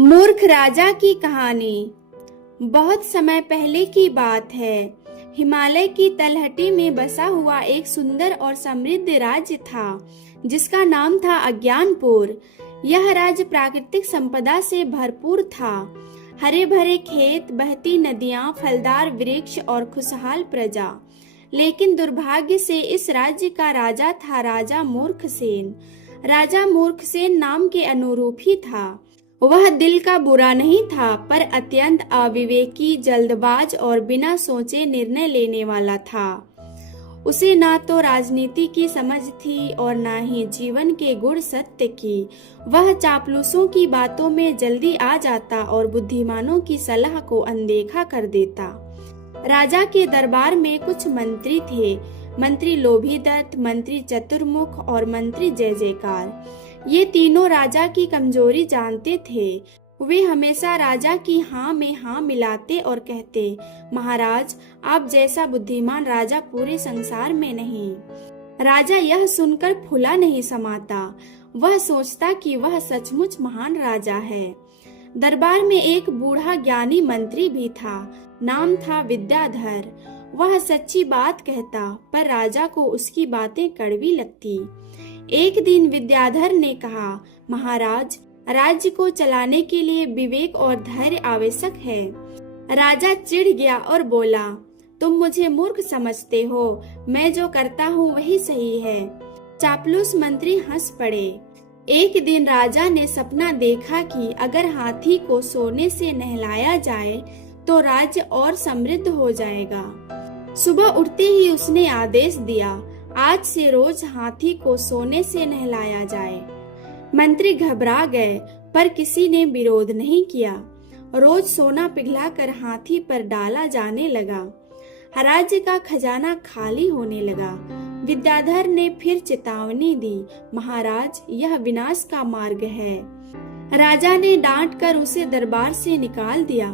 मूर्ख राजा की कहानी। बहुत समय पहले की बात है। हिमालय की तलहटी में बसा हुआ एक सुंदर और समृद्ध राज्य था जिसका नाम था अज्ञानपुर। यह राज्य प्राकृतिक संपदा से भरपूर था। हरे भरे खेत, बहती नदियां, फलदार वृक्ष और खुशहाल प्रजा। लेकिन दुर्भाग्य से इस राज्य का राजा था राजा मूर्खसेन। राजा मूर्खसेन नाम के अनुरूप ही था। वह दिल का बुरा नहीं था, पर अत्यंत अविवेकी, जल्दबाज और बिना सोचे निर्णय लेने वाला था। उसे ना तो राजनीति की समझ थी और ना ही जीवन के गुण सत्य की। वह चापलूसों की बातों में जल्दी आ जाता और बुद्धिमानों की सलाह को अनदेखा कर देता। राजा के दरबार में कुछ मंत्री थे, मंत्री लोभीदत्त, मंत्री चतुर्मुख और मंत्री जय जयकार। ये तीनों राजा की कमजोरी जानते थे। वे हमेशा राजा की हाँ में हाँ मिलाते और कहते, महाराज, आप जैसा बुद्धिमान राजा पूरे संसार में नहीं। राजा यह सुनकर फूला नहीं समाता। वह सोचता कि वह सचमुच महान राजा है। दरबार में एक बूढ़ा ज्ञानी मंत्री भी था, नाम था विद्याधर। वह सच्ची बात कहता, पर राजा को उसकी बातें कड़वी लगती। एक दिन विद्याधर ने कहा, महाराज, राज्य को चलाने के लिए विवेक और धैर्य आवश्यक है। राजा चिढ़ गया और बोला, तुम मुझे मूर्ख समझते हो। मैं जो करता हूँ वही सही है। चापलूस मंत्री हंस पड़े। एक दिन राजा ने सपना देखा कि अगर हाथी को सोने से नहलाया जाए तो राज्य और समृद्ध हो जाएगा। सुबह उठते ही उसने आदेश दिया, आज से रोज हाथी को सोने से नहलाया जाए। मंत्री घबरा गए, पर किसी ने विरोध नहीं किया। रोज सोना पिघलाकर हाथी पर डाला जाने लगा। राज्य का खजाना खाली होने लगा। विद्याधर ने फिर चेतावनी दी, महाराज, यह विनाश का मार्ग है। राजा ने डांट कर उसे दरबार से निकाल दिया।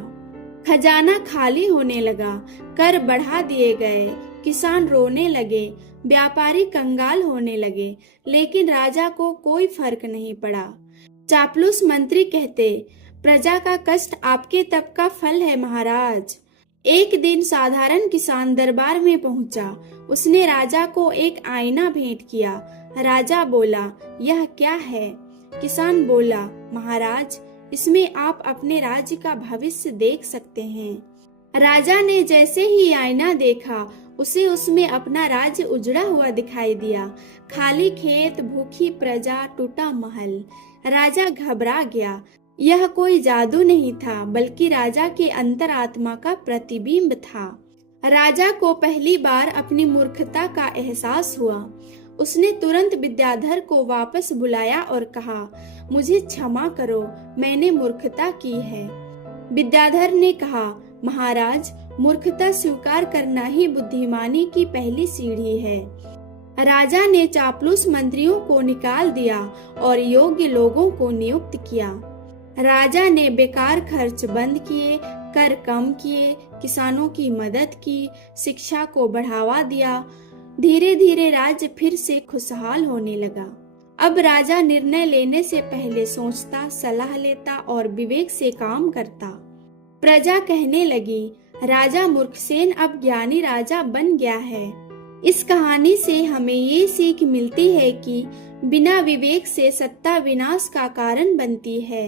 खजाना खाली होने लगा, कर बढ़ा दिए गए, किसान रोने लगे, व्यापारी कंगाल होने लगे, लेकिन राजा को कोई फर्क नहीं पड़ा। चापलूस मंत्री कहते, प्रजा का कष्ट आपके तप का फल है महाराज। एक दिन साधारण किसान दरबार में पहुंचा। उसने राजा को एक आईना भेंट किया। राजा बोला, यह क्या है? किसान बोला, महाराज, इसमें आप अपने राज्य का भविष्य देख सकते हैं। राजा ने जैसे ही आईना देखा, उसे उसमें अपना राज्य उजड़ा हुआ दिखाई दिया। खाली खेत, भूखी प्रजा, टूटा महल। राजा घबरा गया। यह कोई जादू नहीं था, बल्कि राजा के अंतरात्मा का प्रतिबिंब था। राजा को पहली बार अपनी मूर्खता का एहसास हुआ। उसने तुरंत विद्याधर को वापस बुलाया और कहा, मुझे क्षमा करो, मैंने मूर्खता की है। विद्याधर ने कहा, महाराज, मूर्खता स्वीकार करना ही बुद्धिमानी की पहली सीढ़ी है। राजा ने चापलूस मंत्रियों को निकाल दिया और योग्य लोगों को नियुक्त किया। राजा ने बेकार खर्च बंद किए, कर कम किए, किसानों की मदद की, शिक्षा को बढ़ावा दिया। धीरे धीरे राज्य फिर से खुशहाल होने लगा। अब राजा निर्णय लेने से पहले सोचता, सलाह लेता और विवेक से काम करता। प्रजा कहने लगी, राजा मूर्खसेन अब ज्ञानी राजा बन गया है। इस कहानी से हमें ये सीख मिलती है कि बिना विवेक से सत्ता विनाश का कारण बनती है।